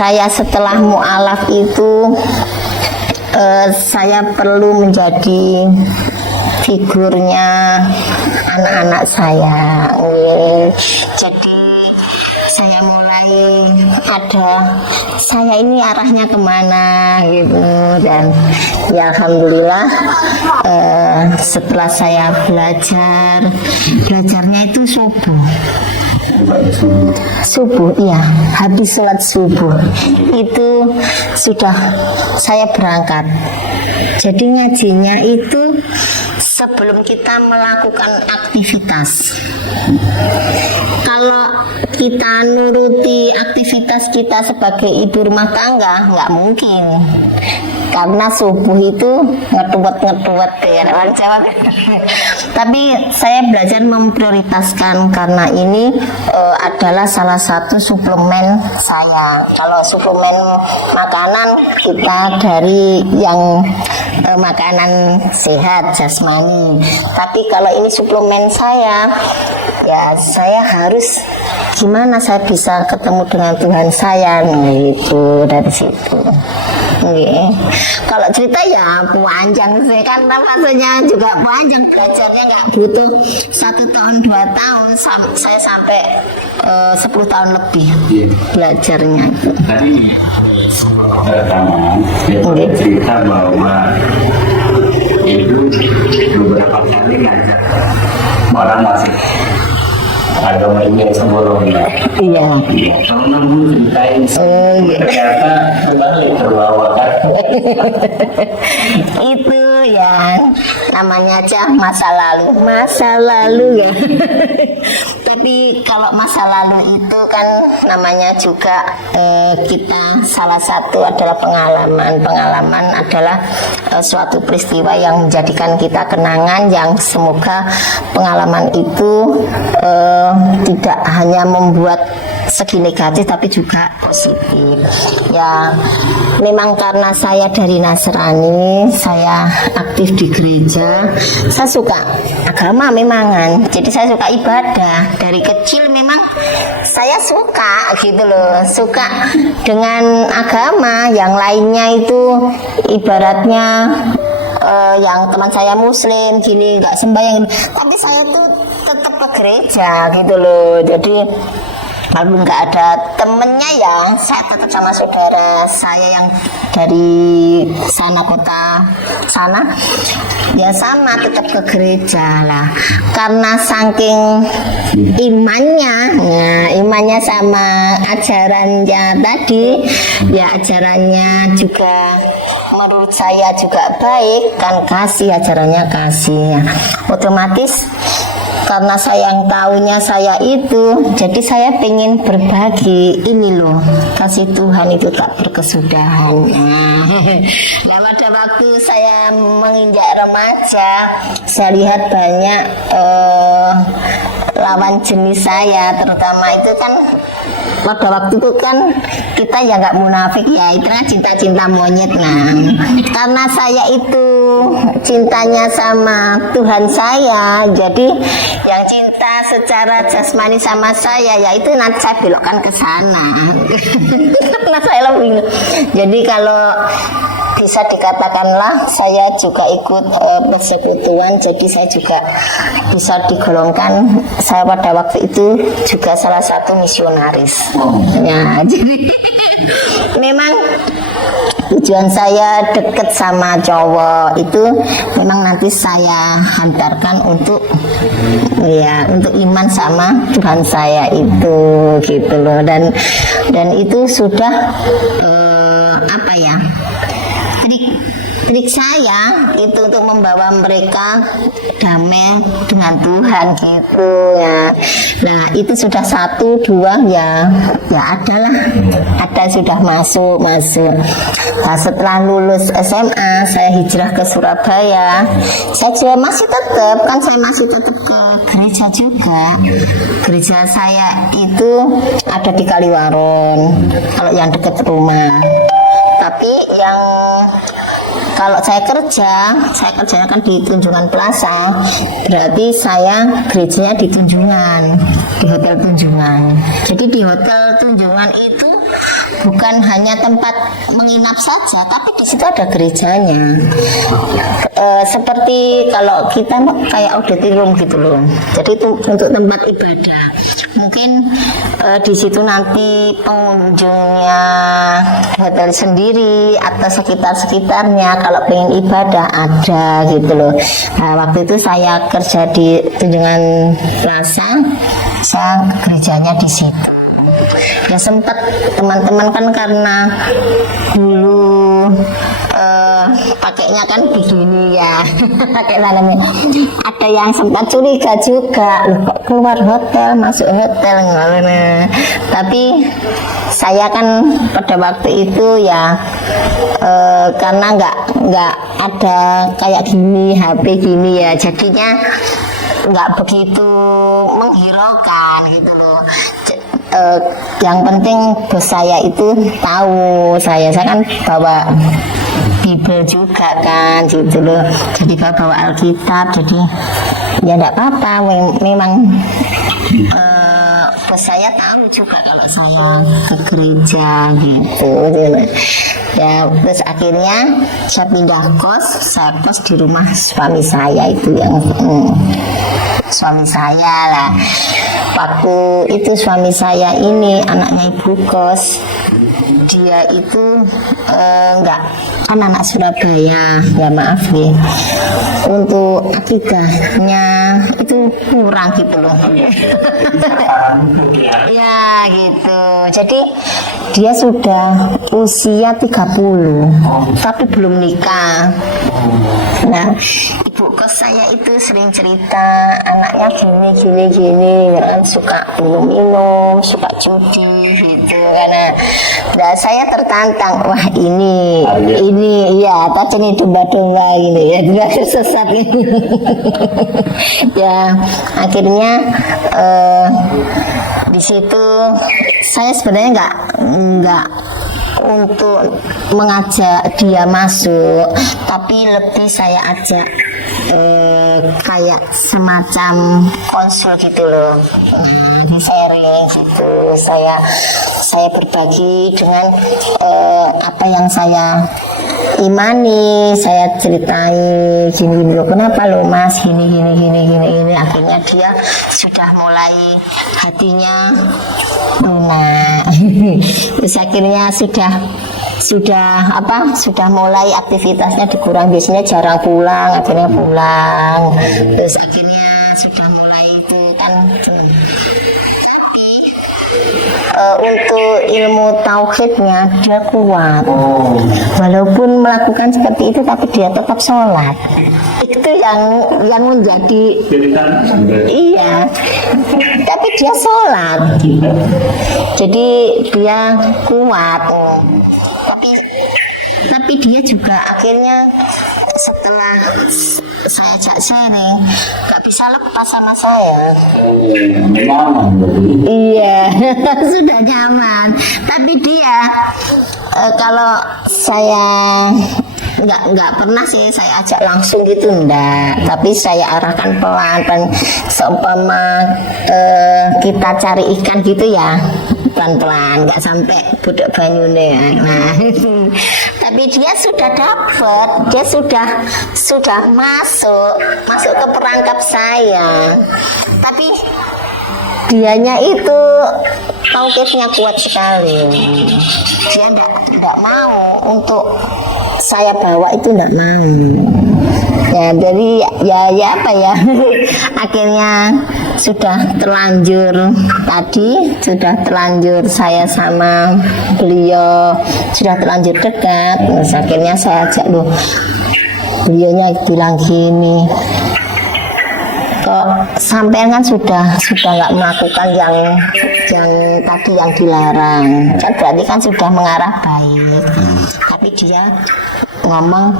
saya setelah mu'alaf itu saya perlu menjadi figurnya anak-anak saya. Jadi saya mulai saya ini arahnya kemana gitu, dan ya alhamdulillah setelah saya belajarnya itu subuh, iya, habis sholat subuh itu sudah saya berangkat. Jadi ngajinya itu sebelum kita melakukan aktivitas. Kalau kita nuruti aktivitas kita sebagai ibu rumah tangga, nggak mungkin, karena subuh itu ngeduet ya orang Jawa. Tapi saya belajar memprioritaskan karena ini adalah salah satu suplemen saya. Kalau suplemen makanan kita dari yang makanan sehat jasmani, tapi kalau ini suplemen saya, ya saya harus gimana saya bisa ketemu dengan Tuhan saya gitu dari situ. Kalau cerita ya panjang sih, karena maksudnya juga panjang, belajarnya nggak butuh 1 tahun 2 tahun, saya sampai 10 tahun lebih belajarnya. Pertama, dia cerita bahwa itu beberapa kali ngajak orang masih agama ini yang sebelumnya. Iya. Karena gue ceritain ternyata terbawa kan. Itu ya namanya aja masa lalu ya. Tapi kalau masa lalu itu kan namanya juga kita salah satu adalah pengalaman adalah suatu peristiwa yang menjadikan kita kenangan, yang semoga pengalaman itu tidak hanya membuat segi negatif tapi juga positif. Ya memang karena saya dari Nasrani, saya aktif di gereja, saya suka agama memangan, jadi saya suka ibadah dari kecil. Memang saya suka gitu loh, suka dengan agama. Yang lainnya itu ibaratnya yang teman saya muslim gini nggak sembahyang, tapi saya tuh tetap ke gereja gitu loh. Jadi kalau nggak ada temennya ya saya tetap sama saudara saya yang dari sana, kota sana ya sama, tetap ke gereja lah. Karena saking imannya sama ajarannya tadi, ya ajarannya juga menurut saya juga baik kan, kasih, ajarannya kasih, otomatis karena saya yang tahunya saya itu, jadi saya pengen berbagi. Ini loh, kasih Tuhan itu tak berkesudahan. Nah, pada waktu saya menginjak remaja, saya lihat banyak lawan jenis saya, terutama itu kan pada waktu itu kan kita ya nggak munafik ya, itu kan cinta monyet. Nah, karena saya itu cintanya sama Tuhan saya, jadi yang cinta secara jasmani sama saya, ya itu nanti saya belokkan ke sana. Karena saya lebih. Jadi kalau bisa dikatakanlah saya juga ikut persekutuan, jadi saya juga bisa digolongkan, saya pada waktu itu juga salah satu misionaris. Ya, jadi memang tujuan saya deket sama cowok itu memang nanti saya hantarkan untuk iman sama Tuhan saya itu gitu loh, dan itu sudah trik saya itu untuk membawa mereka damai dengan Tuhan gitu ya. Nah itu sudah 1, 2 ya ada sudah masuk. Nah, setelah lulus SMA saya hijrah ke Surabaya. Saya juga masih tetap ke gereja juga. Gereja saya itu ada di Kaliwaron, kalau yang dekat rumah. Tapi yang kalau saya kerjanya kan di Tunjungan Plaza, berarti saya gerejanya di Tunjungan, di Hotel Tunjungan. Jadi di Hotel Tunjungan itu bukan hanya tempat menginap saja, tapi di situ ada gerejanya. Seperti kalau kita kayak auditorium gitu loh. Jadi itu untuk tempat ibadah. Mungkin di situ nanti pengunjungnya hotel sendiri atau sekitar-sekitarnya kalau pengen ibadah ada gitu loh. Nah, waktu itu saya kerja di Tunjungan Plaza, saya gerejanya di situ. Ya sempat teman-teman kan karena dulu pakainya kan begini ya pakai namanya, ada yang sempat curiga juga, loh kok keluar hotel masuk hotel nah, tapi saya kan pada waktu itu ya karena nggak ada kayak gini HP gini ya, jadinya nggak begitu menghiraukan gitu loh. Yang penting bos saya itu tahu saya kan bawa Bible juga kan gitu loh, jadi bawa Alkitab, jadi ya enggak apa-apa, memang bos saya tahu juga kalau saya ke gereja gitu ya. Terus akhirnya saya pindah kos, saya kos di rumah suami saya itu yang suami saya lah. Waktu itu suami saya ini anaknya ibu kos, dia itu enggak kan anak Surabaya ya, maaf nih, untuk akikahnya itu kurang gitu loh ya gitu. Jadi dia sudah usia 30 tapi belum nikah. Nah ibu kos saya itu sering cerita anaknya gini kan, suka minum, suka judi gitu karena nah, saya tertantang, wah ini ya taceni domba-domba gitu ya, dia tersesat ini ya akhirnya di situ saya sebenarnya nggak untuk mengajak dia masuk, tapi lebih saya ajak kayak semacam konsul gitu loh, di sharing gitu. Saya berbagi dengan apa yang saya imani, saya ceritai gini loh, kenapa lo mas gini. Akhirnya dia sudah mulai hatinya lunak. Terus akhirnya sudah mulai aktivitasnya dikurang, biasanya jarang pulang, akhirnya pulang. Terus akhirnya sudah mulai itu kan. Untuk ilmu tauhidnya dia kuat, walaupun melakukan seperti itu tapi dia tetap sholat. Itu yang menjadi iya, tapi dia sholat, jadi dia kuat. Tapi dia juga akhirnya setelah saya ajak sharing gak bisa lepas sama saya. Iya sudah nyaman. Tapi dia kalau saya nggak pernah sih saya ajak langsung gitu, enggak, tapi saya arahkan pelan-pelan, seumpama kita cari ikan gitu ya, pelan-pelan, nggak sampai budak banyune ya. Nah tapi dia sudah dapat, dia sudah masuk ke perangkap saya, tapi dianya itu tauhidnya kuat sekali. Dia enggak mau untuk saya bawa, itu enggak mau. Ya jadi ya apa ya akhirnya sudah terlanjur saya sama beliau sudah terlanjur dekat. Terus akhirnya saya ajak, loh beliaunya bilang gini, kok sampean kan sudah nggak melakukan yang tadi yang dilarang, kan berarti kan sudah mengarah baik. Tapi dia ngomong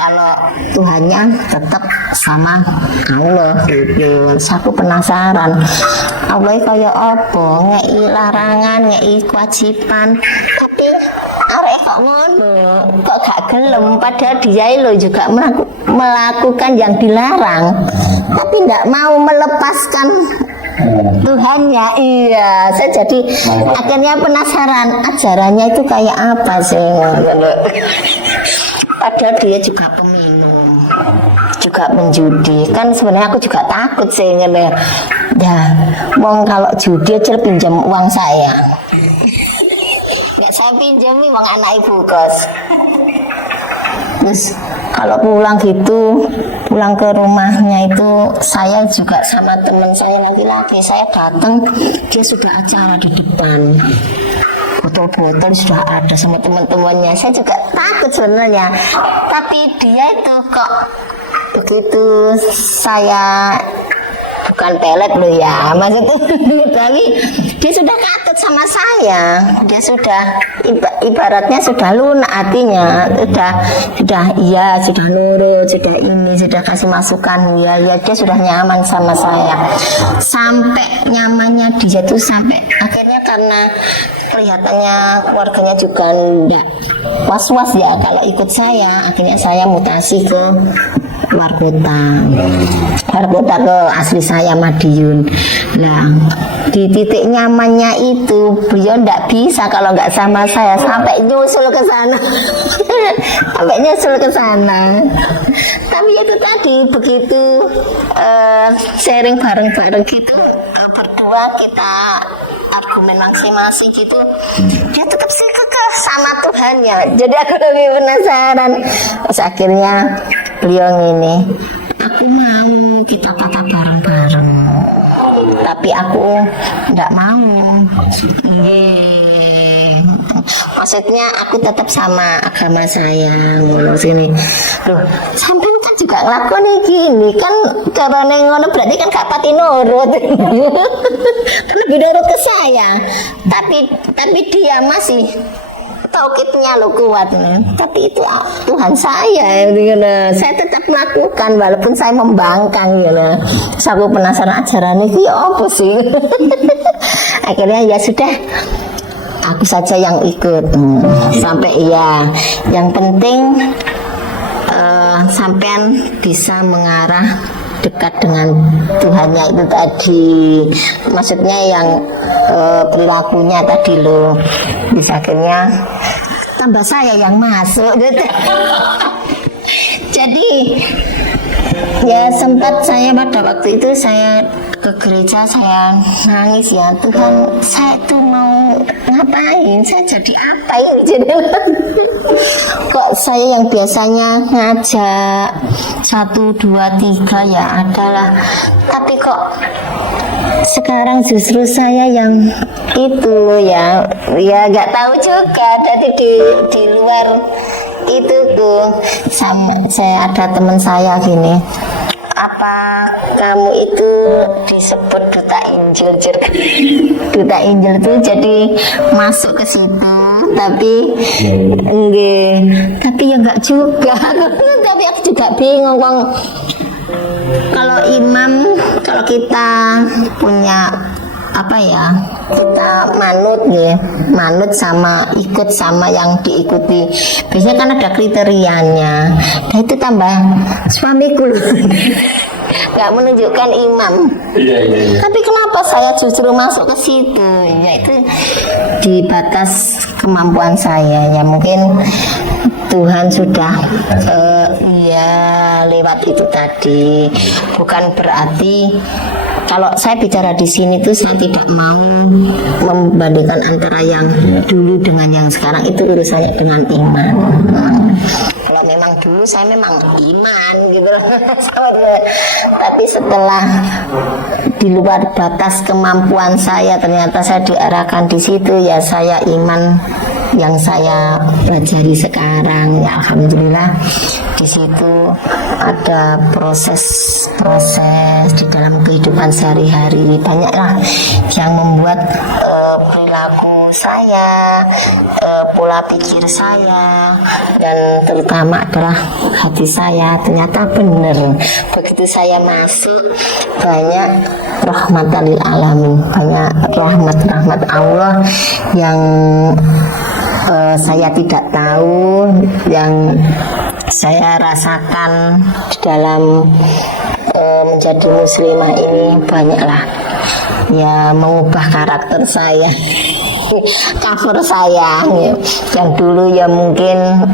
kalau Tuhannya tetap sama Allah gitu. Aku penasaran, Allah kayak apa, ngei larangan, ngei kewajiban, tapi arek kok ngono, kok gak gelem, padahal dia lo juga melakukan yang dilarang, tapi tidak mau melepaskan Tuhannya. Iya, saya jadi akhirnya penasaran ajarannya itu kayak apa sih. Padahal dia juga peminum, juga menjudi. Kan sebenarnya aku juga takut sih ngene. Ya, wong kalau judi aja pinjam uang saya. Nggak saya pinjami uang anak ibu kos. Terus kalau pulang gitu, pulang ke rumahnya itu saya juga sama teman saya laki-laki, saya datang dia sudah acara di depan, botol-botol sudah ada sama teman-temannya. Saya juga takut sebenarnya, tapi dia itu kok begitu saya bukan pelet loh ya maksudnya, tapi dia sudah katut sama saya, dia sudah ibaratnya sudah lunak hatinya, sudah iya, sudah nurut, sudah ini, sudah kasih masukan, ya dia sudah nyaman sama saya. Sampai nyamannya dia tuh sampai akhirnya karena kelihatannya keluarganya juga enggak was-was ya kalau ikut saya, akhirnya saya mutasi ke luar kota ke asli saya Madiun. Nah, di titik nyamannya itu beliau nggak bisa kalau nggak sama saya, sampai nyusul ke sana. Sampai nyusul ke sana. Tapi itu tadi begitu sharing bareng-bareng gitu, berdua kita argumen masing-masing gitu, dia tetap sih kekeh sama Tuhannya. Jadi aku lebih penasaran. Terus akhirnya beliau ngini, aku mau kita kata bareng-bareng, tapi aku nggak mau. Maksudnya aku tetap sama agama saya sini. Loh, sampai kan juga ngelakuin gini kan, karena ngono berarti kan gak pati nurut. Kan lebih nurut ke saya. Tapi dia masih tauhidnya lo kuat nih. Tapi itu Tuhan saya, saya tetap melakukan walaupun saya membangkang ya. Terus aku penasaran ajaran ini ya apa sih. Akhirnya ya sudah, aku saja yang ikut sampai ya. Yang penting sampean bisa mengarah dekat dengan Tuhannya itu tadi, maksudnya yang perilakunya tadi loh. Bisa akhirnya tambah saya yang masuk gitu. Jadi ya sempat saya pada waktu itu saya ke gereja, saya nangis ya, Tuhan saya tuh mau ngapain, saya jadi apa ini jadi kok saya yang biasanya ngajak 1, 2, 3 ya adalah, tapi kok sekarang justru saya yang itu ya nggak tahu juga. Jadi di luar itu tuh saya ada teman saya gini, apa kamu itu disebut duta Injil? Duta Injil tuh jadi masuk ke situ, tapi enggak, tapi ya enggak juga. Tapi aku juga bingung Bang. Kalau imam, kalau kita punya apa ya, kita manut sama ikut sama yang diikuti, biasanya kan ada kriterianya. Nah itu tambah suamiku nggak menunjukkan imam. Iya. Tapi kenapa saya justru masuk ke situ? Ya itu di batas kemampuan saya ya, mungkin Tuhan sudah lewat itu tadi. Bukan berarti kalau saya bicara di sini tuh saya tidak mau membandingkan antara yang dulu dengan yang sekarang, itu urusannya dengan iman. Kalau memang dulu saya memang iman gitu loh. Tapi setelah di luar batas kemampuan saya, ternyata saya diarahkan di situ, ya saya iman yang saya pelajari sekarang ya, alhamdulillah. Di situ ada proses di dalam kehidupan sehari-hari, banyaklah yang membuat perilaku saya, pola pikir saya, dan terutama adalah hati saya ternyata benar. Begitu saya masuk, banyak rahmatan lil alamin, banyak rahmat Allah yang saya tidak tahu, yang saya rasakan di dalam menjadi muslimah ini. Banyaklah ya mengubah karakter saya, cover saya ya. Yang dulu ya mungkin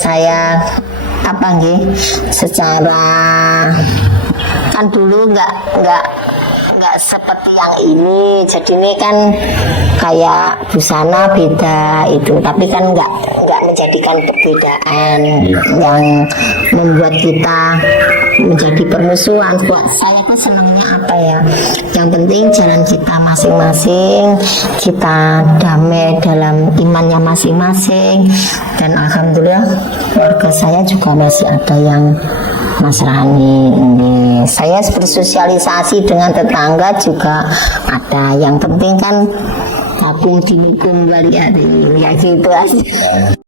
saya apa nggih, secara kan dulu nggak seperti yang ini, jadi ini kan kayak busana beda itu, tapi kan nggak menjadikan perbedaan yang membuat kita menjadi permusuhan. Saya tuh senangnya apa ya, yang penting jalan kita masing-masing, kita damai dalam imannya masing-masing, dan alhamdulillah keluarga saya juga masih ada yang Nasrani. Ini saya bersosialisasi dengan tetangga juga ada. Yang penting kan aku dinikum wali ya gitu aja.